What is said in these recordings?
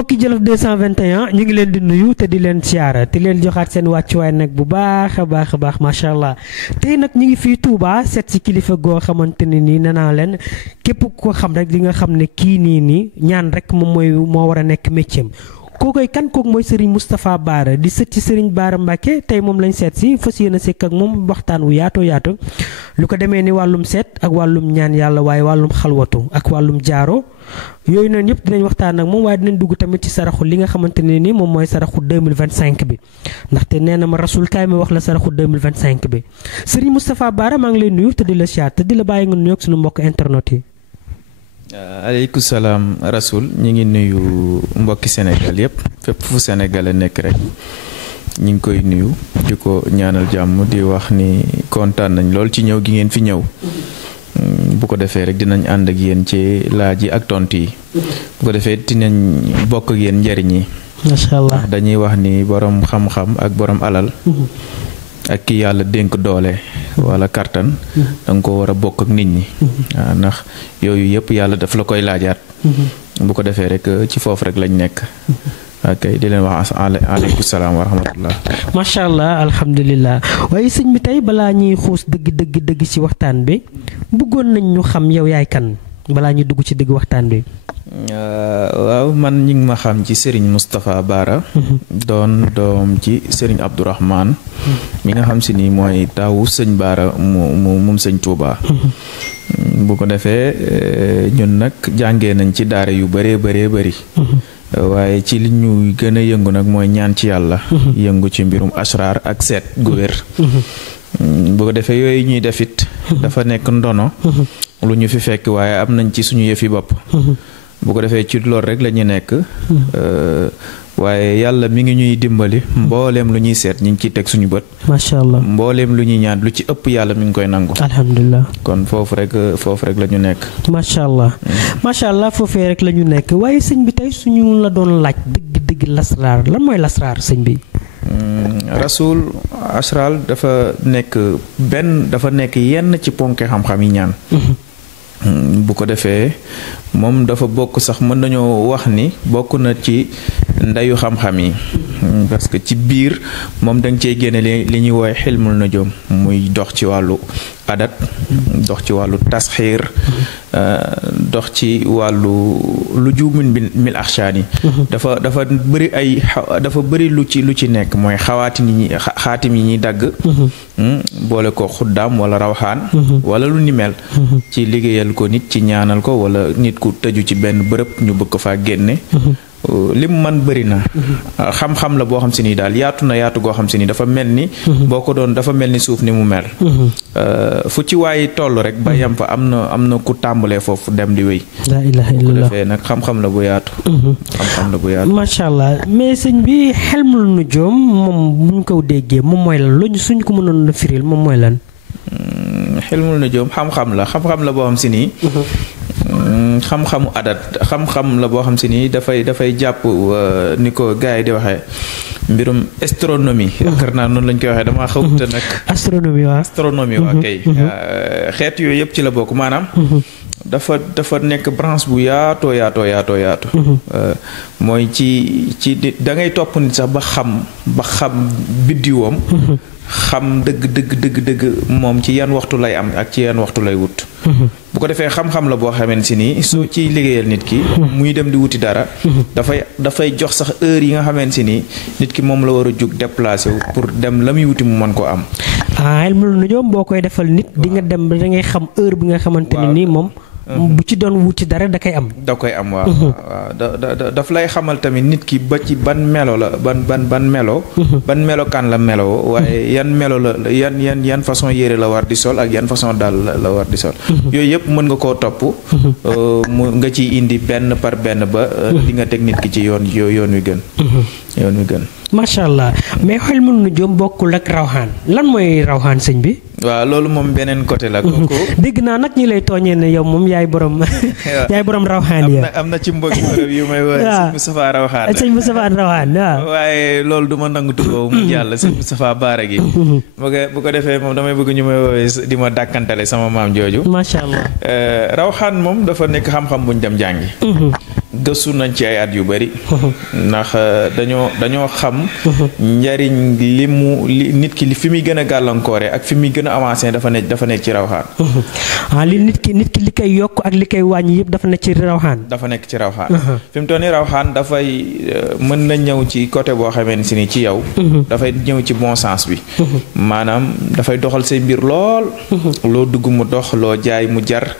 mbokki Jolof 221 ñu ngi leen di nuyu te di leen siyaara te leen joxaat seen wàccuwaay nag bu baax a baax macha allah tey nag ñu ngi fii Touba seet si kilifa goo xamante ne nii nee naa leen képp ko xam rek di nga xam ne kii nii ñaan rek moom moo war a nekk métier am kookoy kan kooku mooy Serigne Moustapha Bara di sët ci Serigne Bara Mbacké tey moom lañ seet si fas yéene sekk ak moom waxtaan wu yaatu lu ko demee ni wàllum seet ak wàllum ñaan yàlla waaye wàllum xalwatu ak wàllum jaaro yooyu noonu yëpp dinañ waxtaan ak moom waaye dinañ dugg tamit ci saraxu li nga xamante ne ni moom mooy saraxu 2025 bi ndaxte nee na ma rasul kaay mi wax la saraxu 2025 bi Serigne Moustapha Bara maa ngi lay nuyu te di la siyaar te di la bàyyi nga nuyoog suñu mbokk internet yi. aleykum salaam rasul ñu ngi nuyu mbokki Sénégal yëpp fépp fu Sénégal nekk rek ñu ngi koy nuyu di ko ñaanal jàmm di wax ni kontaan nañ lool ci ñëw gi ngeen fi ñëw bu ko defee rek dinañ ànd ak yéen ci laaj yi ak tontu yi bu ko defee dinañ bokk ak yéen njëriñ yi. macha allah dañuy wax ni borom xam-xam ak borom alal. ak ki yàlla dénk doole wala kartan da nga ko war a bokk ak nit ñi waaw ndax yooyu yëpp yàlla daf la koy laajaat bu ko defee rek ci foofu rek lañ nekk ok di leen wax aleykum salaam wa rahmatullah macha allah alhamdulilah waaye sëñ bi tey balaa ñuy xuus dëgg ci waxtaan bi bëggoon nañ ñu xam yow yaay kan balaa ñuy dugg ci dëgg waxtaan bi. waaw man ñi ngi ma xam ci Serigne Moustapha Bara doon doom ci Serigne Abdourahmane mi nga xam si ni mooy taawu sëñ Bara moom sëñ Touba bu ko defee ñun nag jàngee nañ ci daara yu bëree bëri waaye ci li ñu gën a yëngu nag mooy ñaan ci yàlla yëngu ci mbirum asraar ak seet gu wér bu ko defee yooyu ñuy def it dafa nekk ndono lu ñu fi fekk waaye am nañ ci suñu yëfi bopp bu ko defee ci lool rek la ñu nekk waaye yàlla mi ngi ñuy dimbali mbooleem lu ñuy seet ñu ngi ciy teg suñu bët. macha allah mbooleem lu ñuy ñaan lu ci ëpp yàlla mi ngi koy nangu. alhamdulilah kon foofu rek la ñu nekk. macha allah foofee rek la ñu nekk waaye sëñ bi tey suñu la doon laaj dëgg lasraar lan mooy lasraar sëñ bi. rasul asraal dafa nekk yenn ci ponke xam-xam yi ñaan. bu ko defee moom dafa bokk sax mën nañoo wax ni bokk na ci ndeyu xam-xam yi parce que ci biir moom da nga cey génne li ñuy woowe xilmul najum muy dox ci wàllu adat dox ci wàllu tasxiir dox ci wàllu lu juumun mil axshaani dafa bëri lu ci nekk mooy xaatim yi ñuy dagg boole ko xuddaam wala rawxaan wala lu ni mel ci liggéeyal ko nit ci ñaanal ko wala nit ku tëju ci benn bërëb ñu bëgg ko faa génne lim man bëri na xam-xam la boo xam si ni daal yaatu goo xam si ni dafa mel ni boo ko doon dafa mel ni suuf ni mu mel fu ci waaye toll rek ba yam fa am na ku tàmbalee foofu dem di wéy laa ilaha illallah bu ko defee nag xam-xam la bu yaatu macha allah mais sëñ bi xelmul nujoom moom buñ ko déggee moom mooy lan luñ suñ ko mënoon na firil moom mooy lan xelmul nujoom xam-xam la boo xam si nii xam-xamu adat xam-xam la boo xam si nii dafay jàpp ni ko gars yi di waxee mbirum astronomie yaakaar naa noonu lañ koy waxee damaa xawuta nag astronomie waa kay xeet yooyu yëpp ci la bokk maanaam dafa nekk branche bu yaatoo mooy ci da ngay topp nit sax ba xam biddiwoom xam dëgg moom ci yan waxtu lay am ak ci yan waxtu lay wut bu ko defee xam-xam la boo xamee si nii soo ciy liggéeyal nit ki muy dem di wuti dara dafay jox sax heure yi nga xamee si nii nit ki moom la war a jóg déplacé wu pour dem la muy wuti mu mën koo am ilmul nujuum boo koy defal nit di nga dem da ngay xam heure bi nga xamante ne nii moom bu ci doon wuti dara da koy am waaw daf lay xamal tamit nit ki ba ci ban melo la ban melokaan la meloo waaye yan melo la yan façon yére la war di sol ak yan façon daal la war di sol yooyu yëpp mën nga koo topp mu nga ciy indi benn par benn ba di nga teg nit ki ci yoon wi gën macha allah mais xelmul nujuum bokkul ak rawxaan lan mooy rawxaan sëñ bi waaw loolu moom beneen côté la kooku dégg naa nag ñi lay tooñee ne yow moom yaay borom rawxaan yi am na ci mbokki bërëb yu may woowee sëñ Moustapha rawxaan waaw waaye loolu du ma nangu tuddoo mu jàll sëñ Moustapha Bara gi bu ko defee moom damay bëgg ñu may woowee di ma dàkkantale sama maam jooju macha allah rawxaan moom dafa nekk xam-xam buñ dem jàngi gëstu nañ ci ay at yu bari ndax dañoo xam njariñ li nit ki fi muy gën a gàllankoore ak fi muy gën a avancé dafa nekk ci rawxaan. li nit ki li koy yokk ak li koy wàññi yëpp dafa nekk ci rawxaan. dafa nekk ci rawxaan. fi mu toll nii rawxaan dafay mën na ñëw ci côté boo xamee si ni ci yow. dafay ñëw ci bon sens bi. maanaam dafay doxal say mbir lool. loo dugg mu dox loo jaay mu jar.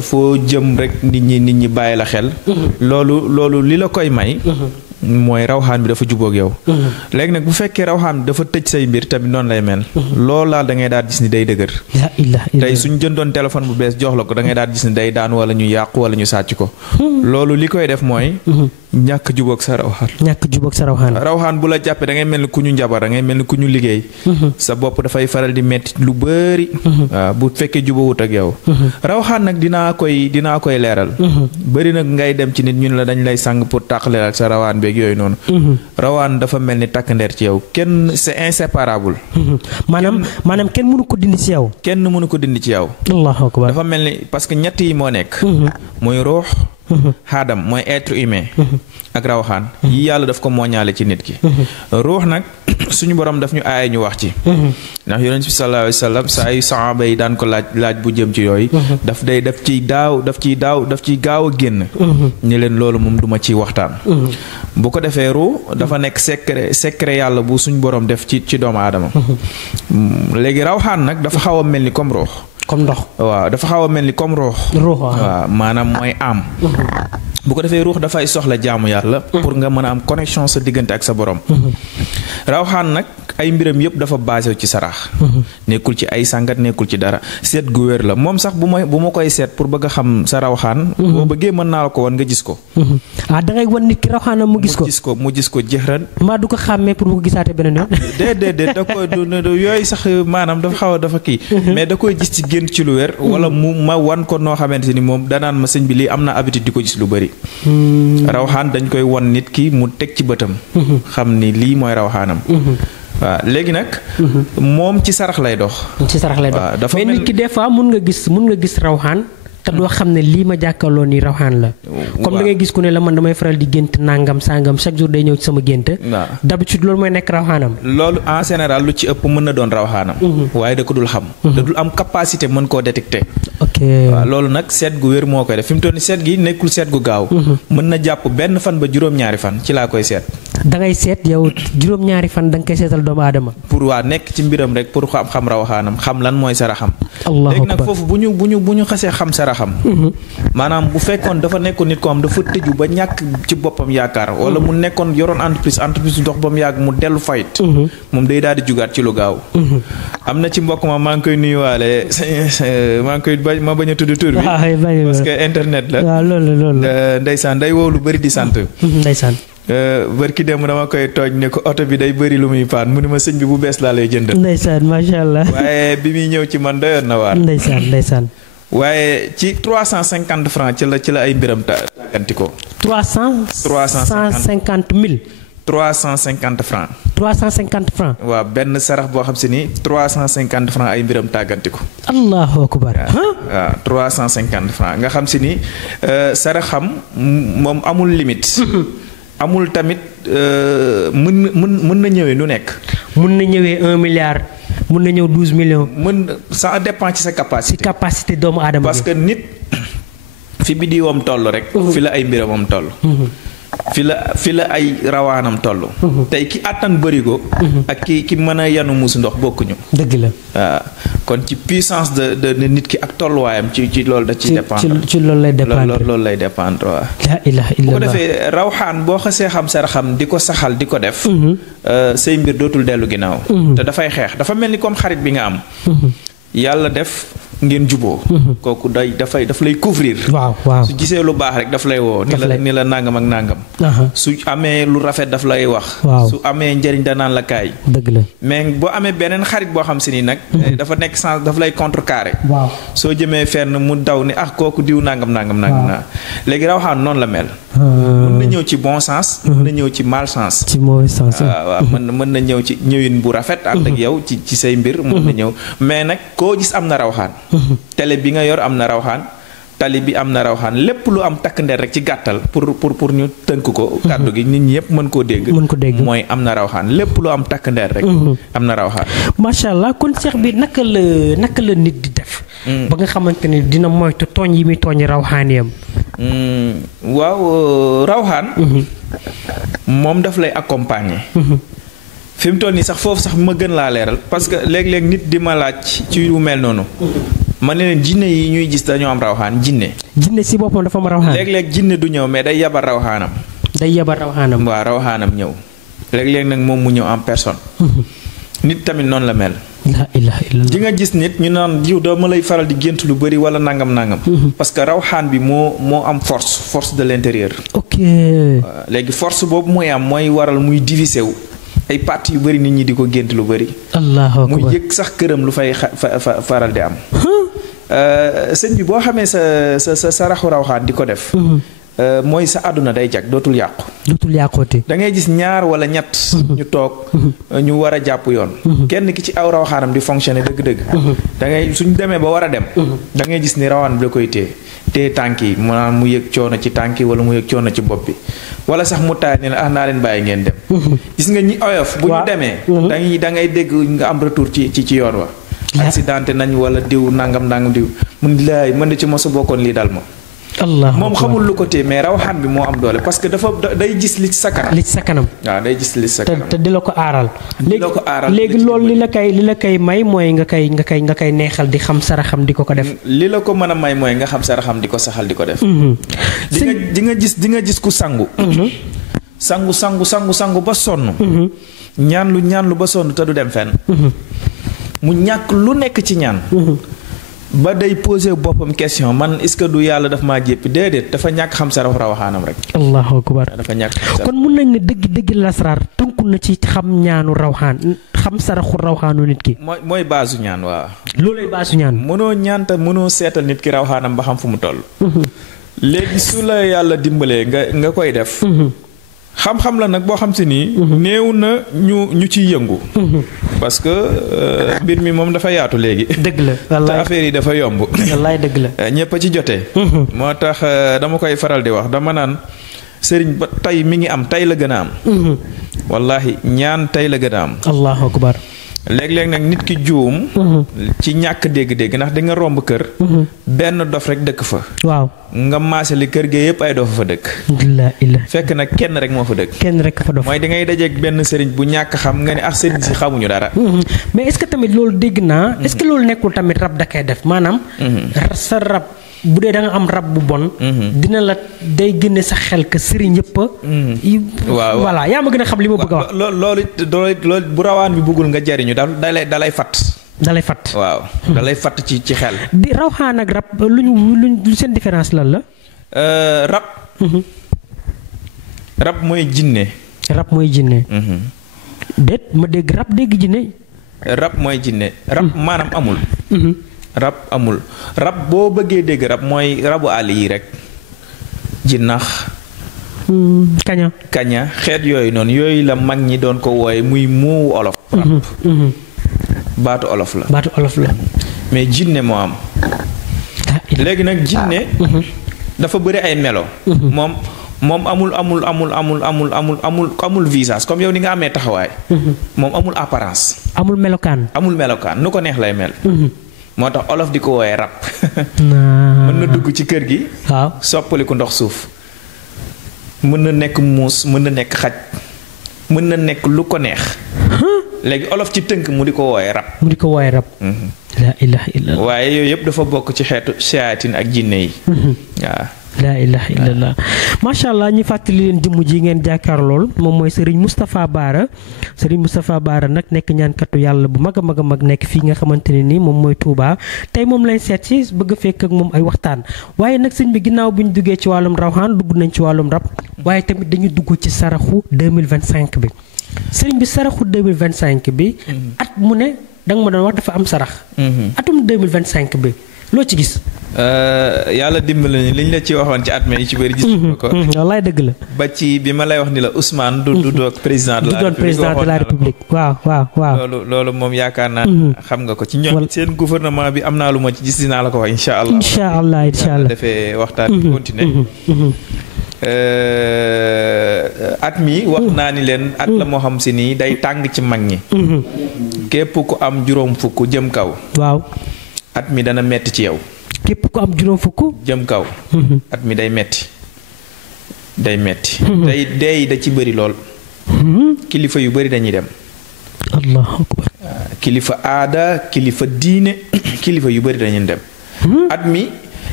foo jëm rek nit ñi bàyyi la xel. loolu li la koy may. mooy rawxaan bi dafa jubóog yow. léegi nag bu fekkee rawxaan bi dafa tëj say mbir tamit noonu lay mel. loolu laal da ngay daal gis ni day dëgër. tey suñ jëndoon téléphone bu bees jox la ko da ngay daal gis ni day daan wala ñu yàqu wala ñu sàcc ko. loolu li koy def mooy. ñàkk jubóog sa rawxaan. rawxaan bu la jàppee da ngay mel ni ku ñu njabar da ngay mel ni ku ñu liggéey. sa bopp dafay faral di metti lu bëri. waaw bu fekkee jubóowut ak yow. rawxaan nag dinaa koy leeral. bëri nag ngay dem ci nit ñun la dañ lay sàng pour tàqale ak sa rawaan beeg yooyu noonu. rawaan dafa mel ni takk ndeer ci yow kenn c'est inséparable. maanaam kenn mënu ko dindi ci yow. kenn mënu ko dindi ci yow. Allahu akbar. dafa mel ni parce que ñett yi moo nekk. mooy ruux. xaadam mooy être humain. ak rawxaan yi yàlla daf ko mooñaale ci nit ki. ruux nag suñu borom daf ñu aaye ñu wax ci. ndax yonent bi sallallahu alayhi wa sallam saa yu saxaaba yi daan ko laaj bu jëm ci yooyu. daf ciy gaaw a génn. ñu leen loolu moom duma ciy waxtaan. bu ko defee ruux dafa nekk secret yàlla bu suñu borom def ci doomu aadama. léegi rawxaan nag dafa xaw a mel ni comme ruux. comme ndox. waaw dafa xaw a mel ni comme ruux. waaw maanaam mooy am. bu ko defee ruux dafay soxla jaamu yàlla. pour nga mën a am connexion sa diggante ak sa borom. rawxaan nag ay mbiram yëpp dafa basé ci sarax. nekkul ci ay sàngat nekkul ci dara seet gu wér la moom sax bu ma koy seet pour bëgg a xam sa rawxaan. boo bëggee mën naa la ko wan nga gis ko. da ngay wan nit ki rawxaanam mu gis ko. mu gis ko jëxran. maa du ko xàmmee pour bu ko gisaate beneen yoon. déedéet da koy yooyu sax maanaam dafa kii. mais da koy gis ci génn ci lu wér. wala ma wan ko noo xamante ni moom danaan ma sëñ bi lii am na habitude di ko gis lu bëri. rawxaan dañ koy wan nit ki mu teg ci bëtam. xam ni lii mooy rawxaanam. waaw léegi nag. moom ci sarax lay dox. dafa mais nit ki des fois mun nga gis rawxaan. te doo xam ne lii ma jàkkaarloo nii rawxaan la. comme da ngay gis ku ne la man damay faral di gént nangam sangam chaque jour day ñëw ci sama gént. d'habitude loolu mooy nekk rawxaanam. loolu en général lu ci ëpp mën na doon rawxaanam. waaye da ko dul xam. da dul am capacité mën koo détecter. ok waaw loolu nag seet gu wér moo koy def fi mu toll nii seet gi nekkul seet gu gaaw. mën na jàpp benn fan ba juróom-ñaari fan ci laa koy seet. da ngay seet yow juróom-ñaari fan da nga koy seetal doomu aadama. pour waa nekk ci mbiram rek pour xam rawxaanam xam lan mooy saraxam. léegi nag foofu bu ñu xasee xam saraxam. maanaam bu fekkoon dafa nekkoon nit ko am dafa tëju ba ñàkk ci boppam yaakaar. wala mu nekkoon yoroon entreprise dox ba mu yàgg mu dellu fayit. moom day daal di jugaat ci lu gaaw. am na ci mbokk maa ngi koy nuyuwaale maa ngi koy ma bañ a tudd tur bi. parce que internet la. waaw loolu ndeysaan day woo lu bëri di sant. ndeysaan. barki dem dama koy tooj ne ko oto bi day bëri lu muy paan mu ne ma sëñ bi bu bees laa lay jëndal. ndeysaan macha allah. waaye bi muy ñëw ci man doyoon na waar. ndeysaan. waaye ci 350 francs ci la ay mbiram tàgganti ko. 350 000. 350 francs. 350 francs. waaw benn sarax boo xam si ni 350 francs ay mbiram tàgganti ko. allahu akbar. waaw 350 francs nga xam si ni saraxam moom amul limite. amul tamit mën na ñëwee nu nekk. mën na ñëwee 1 milliard. mën na ñëw 12 millions. ça dépend ci sa capacité. ci capacité doomu aadama parce que nit fi bidiwam toll rek. fi la ay mbiramam toll. fi la ay rawaanam toll. tey ki àttan bërigo. ak ki mën a yanu muusu ndox bokkuñu. dëgg la. waaw kon ci puissance de nit ki ak tolluwaayam ci loolu da ci dépendre. ci loolu lay dépendre loolu lay dépendre waaw. la ilaha illallah. bu ko defee rawxaan boo xasee xam saraxam di ko saxal di ko def. say mbir dootul dellu ginnaaw. te dafay xeex dafa mel ni comme xarit bi nga am. yàlla def ngeen juboo kooku daf lay couvrir. waaw su gisee lu baax rek daf lay woo. ni la nangam ak nangam. su amee lu rafet daf lay wax. su amee njëriñ danaan la kaay. dëgg la mais boo amee beneen xarit boo xam si ni nag. dafa nekk sens daf lay contrecarrer. waaw soo jëmee fenn mu daw ni kooku diw nangam. léegi rawxaan noonu la mel. mën na ñëw ci bon sens. mën na ñëw ci mal sens. ci mauvais sens. waaw mën na ñëw ci ñëwin bu rafet. ànd ak yow ci say mbir. mën na ñëw mais nag koo gis am na rawxaan. télé bi nga yor am na rawxaan. tali bi am na rawxaan lépp lu am takk ndeer rek ci gàttal pour ñu tënk ko. kàddu gi nit ñi yëpp mën koo dégg. mooy am na rawxaan lépp lu am takk ndeer rek. am na rawxaan. macha allah kon Cheikh bi naka la nit di def. ba nga xamante ni dina moytu tooñ yi muy tooñ rawxaaniyam. waaw rawxaan. moom daf lay accompagner. fi mu toll nii sax foofu sax ma gën laa leeral parce que léeg-léeg nit di ma laaj ci yu mel noonu. ma ne leen jinne yi ñuy gis dañoo am rawxaan jinne. jinne si boppam dafa am rawxaan. léeg-léeg jinne du ñëw mais day yabar rawxaanam. waaw rawxaanam ñëw. léeg-léeg nag moom mu ñëw en personne. nit tamit noonu la mel. la ilaha illallah. di nga gis nit ñu naan jiw dama lay faral di gént lu bëri wala nangam. parce que rawxaan bi moo am force de l'intérieur. ok. léegi force boobu mooy am mooy waral muy diviser wu. ay parties yu bëri nit ñi di ko gént lu bëri. allahu akbar mu yëg sax këram lu fay faral di am. sëñ bi boo xamee sa raxu rawxaan di ko def. mooy sa àdduna day jag dootul yàqu. dootul yàqooti. da ngay gis ñaar wala ñett. ñu toog ñu war a jàpp yoon. kenn ki ci aw rawxaanam di fonctionner dëgg-dëgg. da ngay suñ demee ba war a dem. da ngay gis ni rawaan bi da koy téye tànk yi maanaam mu yëg coono ci tànk yi wala mu yëg coono ci bopp bi. wala sax mu taay ne naa leen bàyyi ngeen dem. gis nga ñi oyof. bu ñu demee. da ngay dégg nga am retour ci yoon wa. accidenté nañ wala diw nangam diw mun laay mën na ci mosu bokkoon lii dal ma. Allah moom xamul lu ko téye mais rawxaan bi moo am doole parce que dafa day gis li ci sa kanam. li ci sa kanam. waaw day gis li ci sa kanam. te di la ko aaral. léegi loolu li la koy may mooy nga koy neexal di xam saraxam di ko def. li la ko mën a may mooy nga xam saraxam di ko saxal di ko def. di nga gis ku sangu. sangu ba sonn. ñaan lu ba sonn te du dem fenn. mu ñàkk lu nekk ci ñaan. ba day poser boppam question man est-ce que du yàlla daf maa jéppi déedéet dafa ñàkk xam saraxu rawaxaanam rek. allahu akbar. dafa ñàkk kon mun nañ ne dëgg lasraar tënku na ci xam ñaanu rawxaan xam saraxu rawxaanu nit ki. mooy baasu ñaan waaw. loolay baasu ñaan. mënoo ñaan te mënoo seetal nit ki rawxaanam ba xam fu mu toll. léegi su la yàlla dimbalee nga koy def. xam-xam la nag boo xam si nii. néew na ñu ciy yëngu. parce que mbir mi moom dafa yaatu léegi. dëgg la wallaay te affaire yi dafa yomb. wallaay dëgg la. ñëpp a ci jotee. moo tax dama koy faral di wax dama naan sëriñ ba tey mi ngi am tey la gën a am. wallahi ñaan tey la gën a am. allahu akbar. léeg-léeg nag nit ki juum. ci ñàkk dégg-dégg ndax di nga romb kër. benn dof rek dëkk fa. waaw. nga maasali kër gi yëpp ay dof fa dëkk. fekk nag kenn rek moo fa dëkk. kenn rek fa dof. mooy di ngay dajeeg benn sëriñ bu ñàkk xam nga ne ak sëriñ si xamuñu dara. mais est-ce que tamit loolu dégg naa. est-ce que loolu nekkul tamit rab da koy def maanaam. sa rab bu dee da nga am rab bu bon. dina la day génne sa xel que sëriñ yëpp. waaw voilà yaa ma gën a xam li ma bëgg a wax. loolu bu rawaan bi bëggul nga jariñu dalay fat. dalay fat. waaw dalay fat ci xel. di rawxaan ak rab lu seen différence lan la. rab. rab mooy jinne. rab mooy jinne. déet ma dégg rab dégg jinne. rab mooy jinne. rab maanaam amul. rab amul rab boo bëggee dégg rab mooy rabu àll yi rek. jinnax. kaña xeet yooyu noonu yooyu la mag ñi doon ko wooye muy muuwu olof. rab. baatu olof la. mais jinne moo am. léegi nag jinne dafa bëri ay melo. moom amul visage comme yow ni nga amee taxawaay. moom amul apparence. amul melokaan nu ko neex lay mel. moo tax olof di ko wooyee rab. mën na dugg ci kër gi. waaw soppaliku ndox suuf. mën na nekk muus mën na nekk xaj. mën na nekk lu ko neex. léegi olof ci tënk mu di ko wooyee rab. la ilaha illallah. waaye yooyu yëpp dafa bokk ci xeetu seyaatin ak jinne yi. waaw. la ilaha illallah macha allah ñu fàttali leen jëmm ji ngeen jàkkaar lool moom mooy Serigne Moustapha Bara nag nekk ñaankatu yàlla bu mag a mag nekk fii nga xamante ne ni moom mooy Touba tey moom lañ seet si bëgg a fekk ak moom ay waxtaan waaye nag sëñ bi ginnaaw bu ñu duggee ci wàllum rawxaan dugg nañ ci wàllum rab waaye tamit dañu dugg ci saraxu 2025 bi sëriñ bi saraxu 2025 bi. at mu ne da nga ma doon wax dafa am sarax. atum 2025 bi loo ci gis. yàlla dimbali ni liñ la ci waxoon ci at mi ci bëri gis ko. wallaay dëgg la. ba ci bi ma lay wax ni la Ousmane. du doon président de la République waaw. loolu moom yaakaar naa. xam nga ko ci ñoom seen gouvernement bi am naa lu ma ci gis dinaa la ko wax incha allah. incha allah defee waxtaan bi continuer. at mi wax naa ni leen at la moo xam si nii day tàng ci mag ñi. képp ku am juróom fukk jëm kaw. waaw. at mi dana metti ci yow. képp ku am juróom fukk. jëm kaw. at mi day metti. day metti. tey dee da ci bëri lool. kilifa yu bëri dañuy dem. allahu akbar. kilifa aada kilifa diine kilifa yu bëri dañuy dem. at mi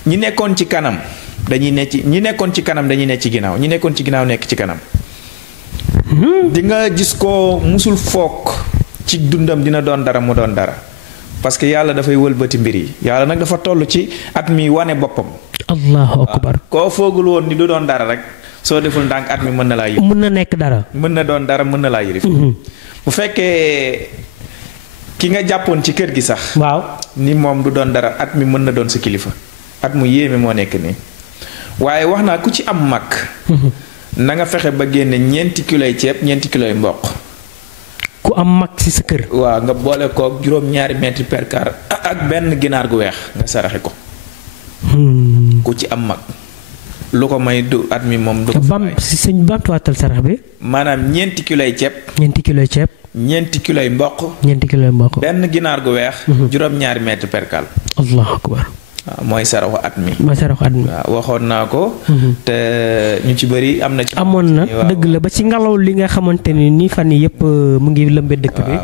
ñi nekkoon ci kanam dañuy nekk ci ñi nekkoon ci kanam dañuy nekk ci ginnaaw ñi nekkoon ci ginnaaw nekk ci kanam. di nga gis ko musul foog ci dundam dina doon dara mu doon dara. parce que yàlla dafay wëlbati mbir yi yàlla nag dafa toll ci at mi wane boppam. allahu akbar. koo foogul woon ni du doon dara rek soo deful ndànk at mi mën na laa yëlif. mën na nekk dara. mën na doon dara mën na laa yëlif. bu fekkee ki nga jàppoon ci kër gi sax. waaw ni moom du doon dara at mi mën na doon sa kilifa. at mu yéeme moo nekk nii. waaye wax naa ku ci am mag. na nga fexe ba génne 4 kiloy ceeb 4 kiloy mboq. ku am mag ci sa kër. waaw nga boole koog juróom-ñaari mètre per quart ak benn ginaar gu weex nga saraxe ko. ku ci am mag. lu ko may du at mi moom. du ko bam si sëñ bamtuwaatal sarax bi. maanaam 4 kiloy ceeb. 4 kiloy ceeb. 4 kiloy mboq. 4 kiloy mboq. benn ginaar gu weex. juróom-ñaari mètre per quart. allahu akbar. waaw mooy saraxu at mi. mooy saraxu at mi. waaw waxoon naa ko. te ñu ci bëri am na ci. amoon na dëgg la ba ci ngelaw li nga xamante ni fan yii yëpp mu ngi lëmbe dëkk bi.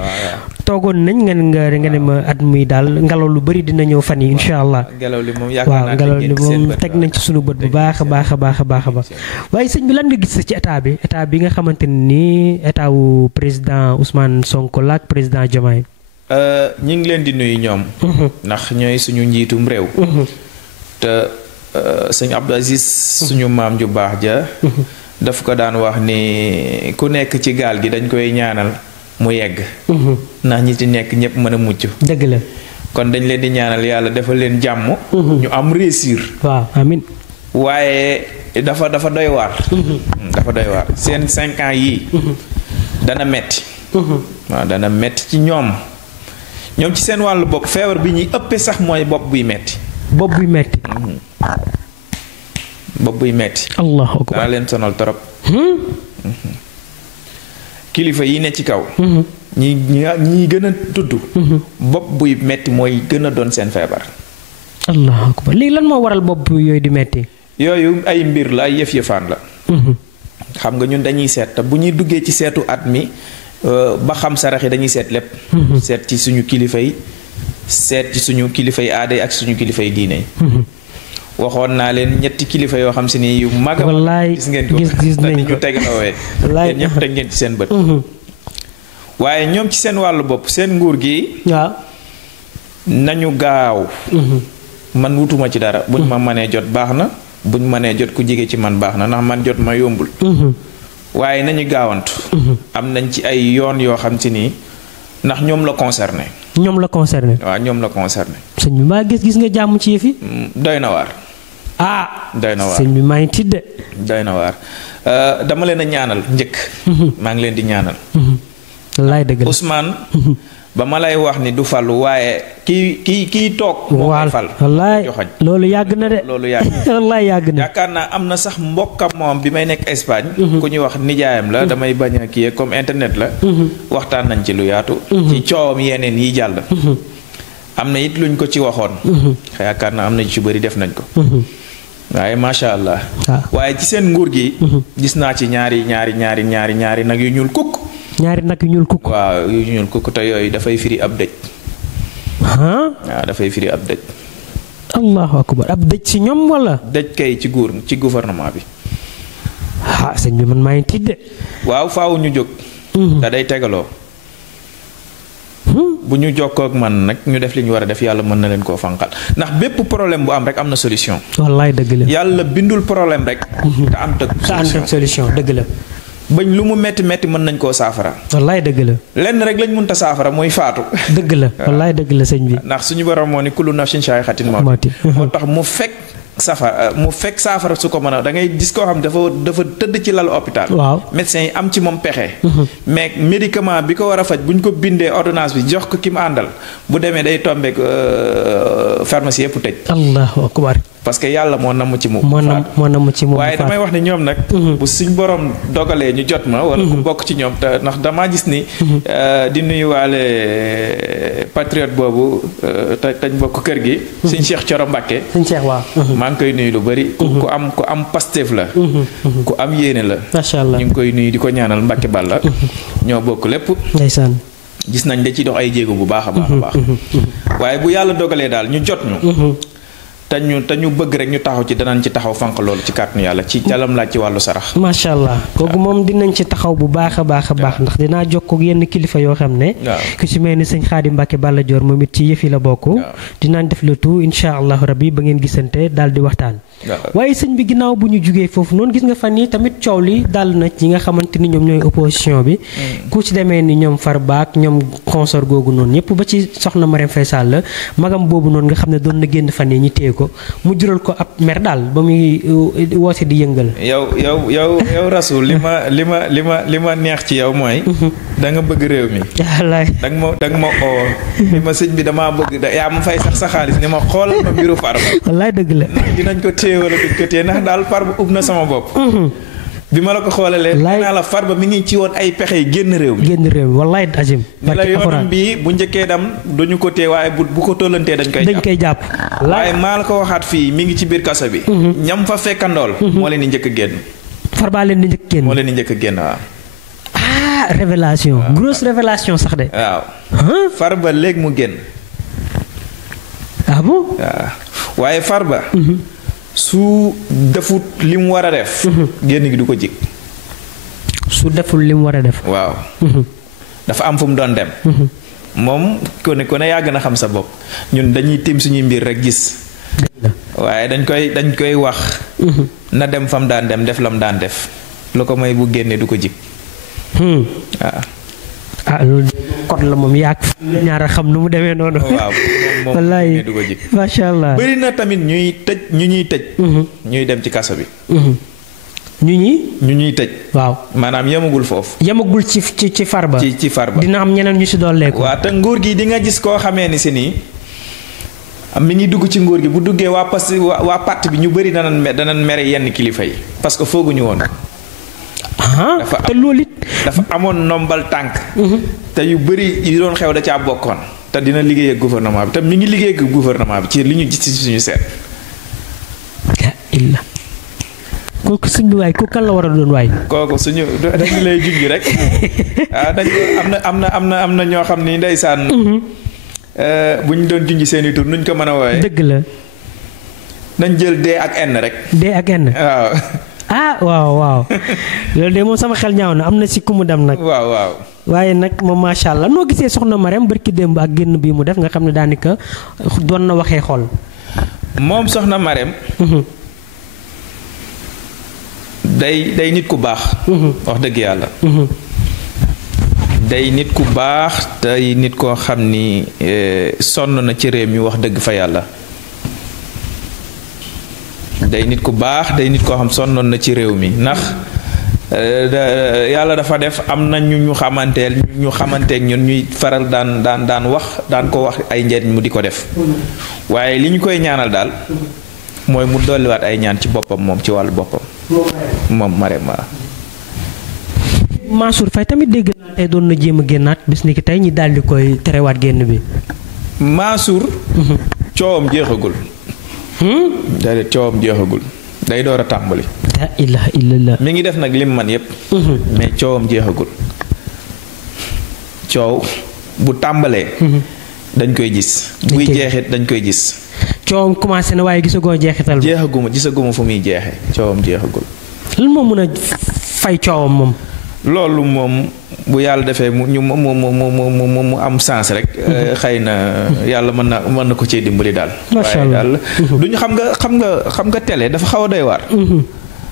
toogoon nañ nga ne ma at mi daal ngelaw lu bëri dina ñëw fan yi incha allah. ngelaw li moom yaakaar naa ngelaw li moom teg nañ ci sunu bët bu baax a baax a baax a baax a baax. waaye sëñ bi lan nga gis ci état bi nga xamante ni état wu président Ousmane Sonko la ak président Diomaye. ñi ngi leen di nuyu ñoom. ndax ñooy suñu njiitum réew. te sëñ Abdou Aziz suñu maam ju baax ja. daf ko daan wax ni ku nekk ci gaal gi dañ koy ñaanal mu yegg. ndax ñi ci nekk ñëpp mën a mucc. dëgg la. kon dañ leen di ñaanal yàlla defal leen jàmm. ñu am réussir. waaw amiin. waaye dafa doy waar. dafa doy waar seen 5 ans yii. dana metti. waaw dana metti ci ñoom. ñoom ci seen wàllu bopp feebar bi ñuy ëppee sax mooy bopp buy metti. bopp buy metti. bopp buy metti. allahu akbar. daa leen sonal torop. kilifa yi ne ci kaw. ñi gën a tudd. bopp buy metti mooy gën a doon seen feebar. allahu akbar léegi lan moo waral bopp yooyu di metti. yooyu ay mbir la ay yëf-yëfaan la. xam nga ñun dañuy seet te bu ñuy duggee ci seetu at mi. ba xam sarax yi dañuy seet lépp. seet ci suñu kilifa yi seet ci suñu kilifa yi aada yi ak suñu kilifa yi diine yi. waxoon naa leen 3 kilifa yoo xam si ni yu mag a. wallaay gis ngeen ko gis nañ ko ñu tegalawee. wallaay ñëpp teg ngeen ci seen bët. waaye ñoom ci seen wàllu bopp seen nguur gi. waaw. nañu gaaw. man wutuma ci dara. buñ ma mënee jot baax na buñ mënee jot ku jige ci man baax na ndax man jot ma yombul. waaye nañu gaawantu. am nañ ci ay yoon yoo xam ci nii ndax ñoom la concerné. ñoom la concerné. waaw ñoom la concerné. sëñ bi maa gis nga jàmm ci yëf yi. doy na waar. doy na waar sëñ bi maa ngi tidde. doy na waar dama leen a ñaanal njëkk. maa ngi leen di ñaanal. wallaay dëgg la Ousmane. ba ma lay wax ni du falu waaye kii toog. moo koy fal wallaay loolu yàgg na de. loolu yàgg na wallaay yàgg na. yaakaar naa am na sax mbokkam moom bi may nekk Espagne. ku ñuy wax nijaayam la damay bañ a kii comme internet la. waxtaan nañ ci lu yaatu. ci coowam yeneen yi jàll. am na it luñ ko ci waxoon. yaakaar naa am na ci bëri def nañ ko. waaye macha allah. waaye ci seen nguur gi. gis naa ci ñaari nag yu ñuul kukk. ñaari nag yu ñuul kukk. waaw yu ñuul kukk te yooyu dafay firi ab dëj. waaw dafay firi ab dëj. allahu akbar ab dëj ci ñoom wala. dëj kay ci gouvernement bi. sëñ bi man maa ngi tidde. waaw faaw ñu jóg. te day tegaloo. bu ñu jokkoo ak man nag ñu def li ñu war a def yàlla mën na leen koo fanqal ndax bépp problème bu am rek am na solution. wallaay dëgg la. yàlla bindul problème rek. te am tëg solution dëgg la. bañ lu mu metti metti mën nañ koo saafara. wallaay dëgg la. lenn rek lañ mënta saafara mooy faatu. dëgg la wallaay dëgg la sëñ bi. ndax suñu borom moo ni kullu nafsin zaa'iqatul mawt. moo tax mu fekk saafara su ko mën a da ngay gis koo xam dafa tëdd ci lalu hôpital. waaw médecin yi am ci moom pexe. mais médicament bi ko war a faj bu ñu ko bindee ordonnance bi jox ko ki mu àndal bu demee day tombeek pharmacie yëpp tëj. allahu akbar. parce que yàlla moo namm ci moom. moo namm ci moom waaye damay wax ne ñoom nag. bu suñ borom dogalee ñu jot ma. wala ku bokk ci ñoom te ndax damaa gis ni. di nuyuwaale patriote boobu tañ bokk kër gi. suñ Cheikh Thioro Mbacké. suñ Cheikh waaw. maa ngi koy nuyu lu bari. ku am Pastef la. ku am yéene la. macha allah ñu ngi koy nuyu di ko ñaanal Mbacké Balla. ñoo bokk lépp. ndeysaan. gis nañ da ci dox ay jéego bu baax a baax a baax. waaye bu yàlla dogalee daal ñu jot ñu. te ñu bëgg rek ñu taxaw ci danañ ci taxaw fànq loolu ci kàttanu yàlla ci jalam laaj ci wàllu sarax. macha allah kooku moom dinañ ci taxaw bu baax a baax a baax ndax dinaa jokkoo ak yenn kilifa yoo xam ne. ku ci mel ni sëñ Xaadim Mbacké Balla Dior moom it ci yëf yi la bokk. dinaan def le tout incha allahu rabbi ba ngeen gisante daal di waxtaan. waaye sëñ bi ginnaaw bu ñu jugee foofu noonu gis nga fan yi tamit coow li dal na ñi nga xamante ni ñoom ñooy opposition bi. ku ci demee ni ñoom Farba ak ñoom consort googu noonu ñëpp ba ci soxna Marème Faye Sall magam boobu noonu nga xam ne doon na génn fan yi ñu téye ko mu jural ko ab mer daal ba muy woote di yëngal. yow Rasoul li ma neex ci yow mooy. da nga bëgg réew mi. wallaay da nga ma oo. li ma sëñ bi damaa bëgg yaa ma fay sax sa xaalis ni ma xoolal ma mbiru Farba. wallaay dëgg la. dinañ ko téye wala duñ ko téye ndax daal Farba ub na sama bopp. bi ma la ko xoolalee. naa la Farba mi ngi ci woon ay pexe yi génn réew mi. génn réew mi wallaay Azim. ni la yoonam bii bu njëkkee dem duñu ko téye waaye bu ko tollantee dañ koy jàpp. waaye maa la ko waxaat fii mi ngi ci biir kaso bi. ñam fa fekkandool. moo leen di njëkk a génn. Farba leen di njëkk a génn. moo leen di njëkk a génn waaw. révélation grosse révélation sax de. waaw. Farba léegi mu génn. ah bon. waaw waaye Farba. su defut li mu war a def. génn gi du ko jig. su deful li mu war a def. waaw. dafa am fu mu doon dem. moom ku ne yàgg na xam sa bopp ñun dañuy tim suñuy mbir rek gis. waaye dañ koy wax. na dem fam daan dem def lam daan def lu ko may bu génnee du ko jig. waaw. loolu code la moom yaa ñaar a xam nu mu demee noonu. waaw moom wallaay du ko jig. macha allah bëri na tamit ñuy tëj. ñuy dem ci kaso bi. ñu ñuy tëj. waaw maanaam yemagul foofu. yemagul ci Farba. ci Farba dina am ñeneen ñu si dolleeku. waaw te nguur gi di nga gis koo xamee ni si nii mi ngi dugg ci nguur gi bu duggee waa parti bi ñu bëri danañ mere yenn kilifa yi parce que fooguñu woon. te loolu it dafa amoon nombal tànk. te yu bëri yu doon xew da caa bokkoon. te dina liggéey ak gouvernement bi te mi ngi liggéey ak gouvernement bi ci li ñu gis ci suñu seet. kooku suñ bi waay kooku kan la war a doon waay. kooku suñu dañu lay junj rek. am na ñoo xam ni ndeysaan. bu ñu doon junj seeni tur nuñ ko mën a wooyee. dëgg la. nañ jël D ak N rek. D ak N. waaw. waaw. loolu de moom sama xel ñaaw na am na si ku mu dem nag. waaw. waaye nag moom macha allah noo gisee soxna Marème barki démb ak génn bii mu def nga xam ne daanaka doon na waxee xol. moom soxna Marème. day nit ku baax. wax dëgg yàlla. day nit ku baax day nit koo xam ni sonn na ci réew mi wax dëgg fa yàlla. day nit ku baax day nit koo xam sonnoon na ci réew mi ndax yàlla dafa def am na ñu xamanteeg ñun ñuy faral daan wax daan ko wax ay njariñ mu di ko def waaye li ñu koy ñaanal daal mooy mu dolliwaat ay ñaan ci boppam moom ci wàllu boppam moom Marème. Mansour Faye tamit dégg naa tey doon na jéem a génnaat bis ni ki tey ñi daal di koy terewaat génn bi. Mansour. coowam jeexagul. déedéet coowam jeexagul day door a tàmbali. la ilaha illallah. mi ngi def nag lim man yépp. mais coowam jeexagul. coow bu tàmbalee. dañ koy gis. buy jeexit dañ koy gis. coowam commencé na waaye gisagoo jeexital ba. gisaguma fu muy jeexee coowam jeexagul. lan moo mën a fay coowam moom. loolu moom bu yàlla defee mu am sens rek. xëy na yàlla mën na ko cee dimbali daal. macha allah waaye daal duñu xam nga télé dafa xaw a doy waar.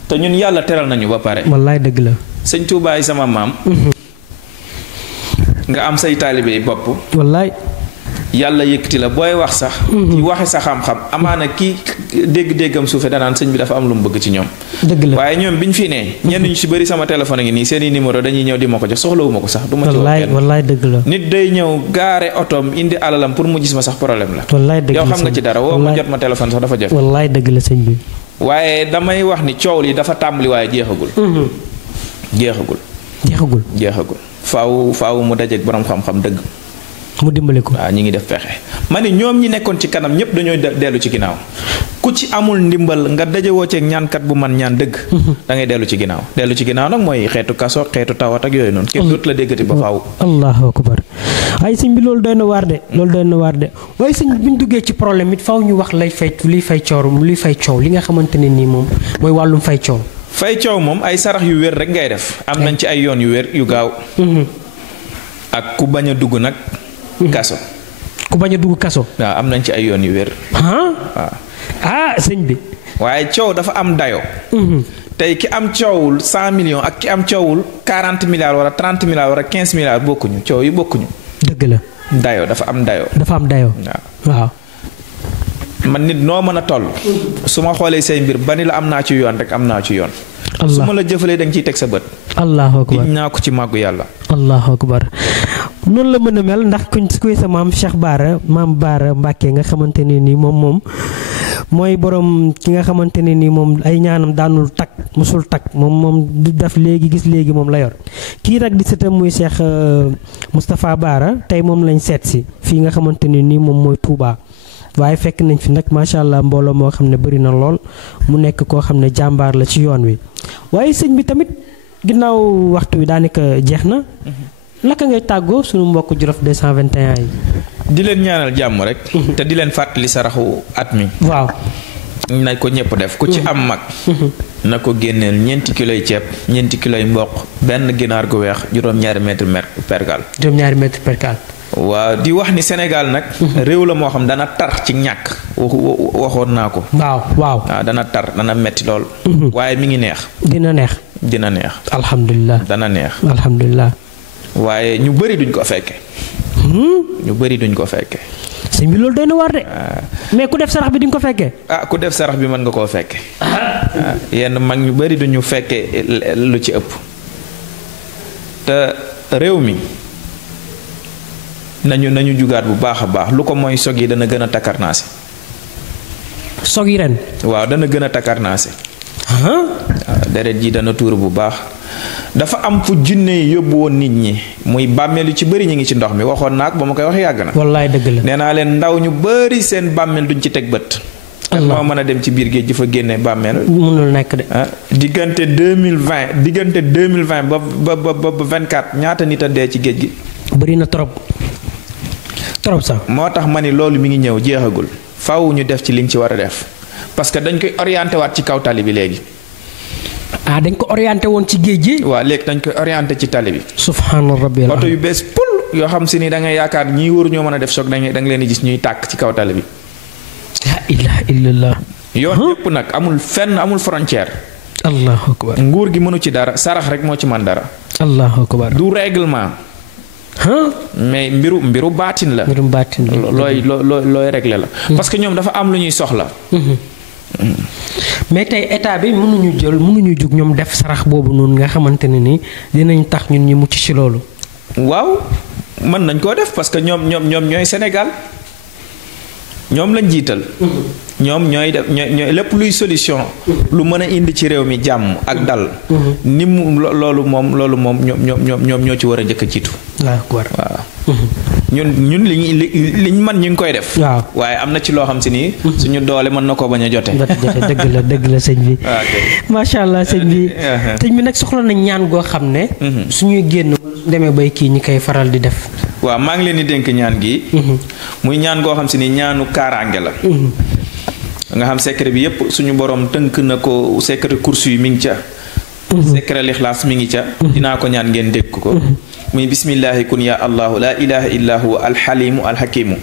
te ñun yàlla teral nañu ba pare. wallaay dëgg la. sëñ Tuubaa yi sama maam. nga am say taalibe yi bopp. wallaay. yàlla yëkkati la booy wax sax. ci waxe sa xam-xam amaana kii dégg-déggam suufe danaan sëñ bi dafa am lu mu bëgg ci ñoom. dëgg la waaye ñoom bi ñu fi nee. ñenn ñu ci bëri sama téléphone a ngi nii seen i numéro dañuy ñëw di ma ko jox soxlawuma ko sax. du ma ci wax kenn wallaay dëgg la. nit day ñëw gaare otoom indi alalam pour mu gis ma sax problème la. wallaay dëgg la yow xam nga ci dara woo ma jot ma téléphone sax dafa jafe. wallaay dëgg la sëñ bi. waaye damay wax ni coow li dafa tàmbali waaye jeexagul. jeexagul. faaw mu dajeeg borom xam-xam dëgg. mu dimbali ko. waaw ñi ngi def pexe ma ni ñoom ñi nekkoon ci kanam ñëpp dañoo dellu ci ginnaaw ku ci amul ndimbal nga dajewoo ceeg ñaankat bu man ñaan dëgg. da ngay dellu ci ginnaaw nag mooy xeetu kaso xeetu tawat ak yooyu noonu. kenn dootu la déggati ba faaw. allahu akbar ay sëñ bi loolu doy na waar de waaye sëñ bi bu ñu duggee ci problème it faaw ñu wax liy fay coow li nga xamante ne nii moom mooy wàllum fay coow. fay coow moom ay sarax yu wér rek ngay def. am nañ ci ay yoon yu wér yu gaaw. ak ku bañ a dugg nag. kaso. ku bañ a dugg kaso. waaw am nañ ci ay yoon yu wér. waaw sëñ bi. waaye coow dafa am dayo tey ki am coowul 100 millions ak ki am coowul 40 milliards wala 30 milliards wala 15 milliards bokkuñu coow yi bokkuñu. dëgg la. dayo dafa am dayo. waaw. man nit noo mën a toll. su ma xoolee say mbir ba ni la am naa ci yoon rek am naa ci yoon. su ma la jëfalee da nga ciy teg sa bët. allahu akbar gis naa ko ci màggu yàlla. allahu akbar noonu la mën a mel ndax kuy sa maam Cheikh maam Baara Mbàkke nga xamante ne nii moom mooy borom ki nga xamante ne nii moom ay ñaanam daanul takk musul takk moom du def léegi gis léegi moom la yor kii nag di sëtam muy Cheikh Moustapha Baara tey moom lañ seet si fii nga xamante ne nii moom mooy Touba. waaye fekk nañ fi nag macha allah mbooloo moo xam ne bëri na lool mu nekk koo xam ne jàmbaar la ci yoon wi waaye sëñ bi tamit ginnaaw waxtu wi daanaka jeex na. naka ngay tàggoo sunu mbokk Jolof 221 yi. di leen ñaanal jàmm rek. te di leen fàttali saraxu at mi. waaw. nañ ko ñëpp def ku ci am mag. na ko génneel 4 kiloy ceeb 4 kiloy mboq benn ginaar gu weex juróom-ñaari mètre percal. juróom-ñaari mètre percal. waaw di wax ni Sénégal nag. réew la moo xam dana tar ci ñàkk. waxoon naa ko. waaw dana tar dana metti lool. waaye mi ngi neex. dina neex. alhamdulilah dana neex. alhamdulilah. waaye ñu bëri duñ ko fekke. sëñ bi loolu doy na war de. mais ku def sarax bi di nga ko fekkee. ku def sarax bi mën nga koo fekke. yenn mag ñu bëri duñu fekke lu ci ëpp. te réew mi. nañu jugaat bu baax a baax lu ko mooy sog yi dana gën a takkarnaase. sog yi ren. waaw dana gën a takkarnaase. waaw deret ji dana tuur bu baax. dafa am fu jinne yi yóbbu woon nit ñi muy bàmmeel yu ci bëri ñu ngi ci ndox mi waxoon naa ko ba ma koy wax yàgg na. wallaay dëgg la. nee naa leen ndaw ñu bëri seen bàmmeel duñ ci teg bët. moo mën a dem ci biir géej ji fa génne bàmmeel. mënul nekk de. diggante 2020 ba 24 ñaata nit a dee ci géej gi. bëri na trop sax. moo tax ma ni loolu mi ngi ñëw jeexagul faaw ñu def ci liñ ci war a def parce que dañ koy orienté waat ci kaw tali bi léegi. dañ ko orienté woon ci géej gi. waaw léegi dañ koy orienté ci tali bi. subhaana rabbil oto yu bees pul yoo xam si ni da ngay yaakaar ñii waru ñoo mën a def choc da nga leen di gis ñuy tàkk ci kaw tali bi. la ilaha illallah. yoon yëpp nag amul frontière. allahu akbar. nguur gi mënu ci dara sarax rek moo ci man dara. allahu akbar. du règlement. mais mbiru baatin la. looy réglé la. parce que ñoom dafa am lu ñuy soxla. mais tey état bi mënuñu jug ñoom def sarax boobu noonu nga xamante ne ni dinañ tax ñun ñu mucc ci loolu. waaw mën nañ koo def parce que ñoom ñooy Sénégal ñoom lañ jiital. ñoom ñooy def ñooy lépp luy solution. lu mën a indi ci réew mi jàmm ak dal. ni mu loolu moom ñoom ñoo ci war a njëkk a jiitu. waaw. ñun liñ man ñu ngi koy def. waaw waaye am na ci loo xam si nii. suñu doole mën na koo bañ a jote. dëgg la sëñ bi. macha allah sëñ bi. sëñ bi nag soxla nañ ñaan goo xam ne. suñuy génn demee bay kii ñi koy faral di def. waaw maa ngi leen di dénk ñaan gi. muy ñaan goo xam si ni ñaanu kaaraange la. nga xam secret bi yépp suñu borom tënk na ko secret kursu yi mi ngi ca. secret lixlaas mi ngi ca. dinaa ko ñaan ngeen dégg ko. muy bismillahi kun ya allahu la ilaha illa huwa alxalimu alxakimu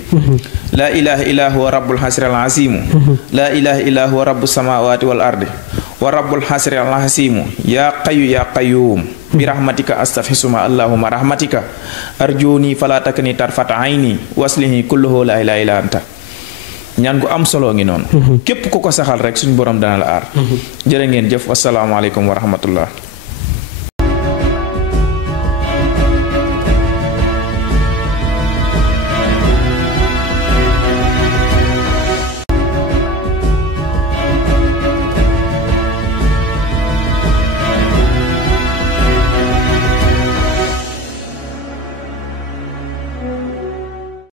la ilaha illa huwa rabbul xasri alazimu la ilaha illa huwa rabbu samawati wal ardi wa rabbul hasri al hasimu ya qayyum bi rahmatika astaghfisuma allahumma rahmatika arjuni fala takni tarfat ayni waslihi kulluhu la ilaha illa anta. ñaan gu am solo ngi noonu. képp ku ko saxal rek suñu borom dana la aar. jërë ngeen jëf wasalaamaaleykum wa rahmatullah.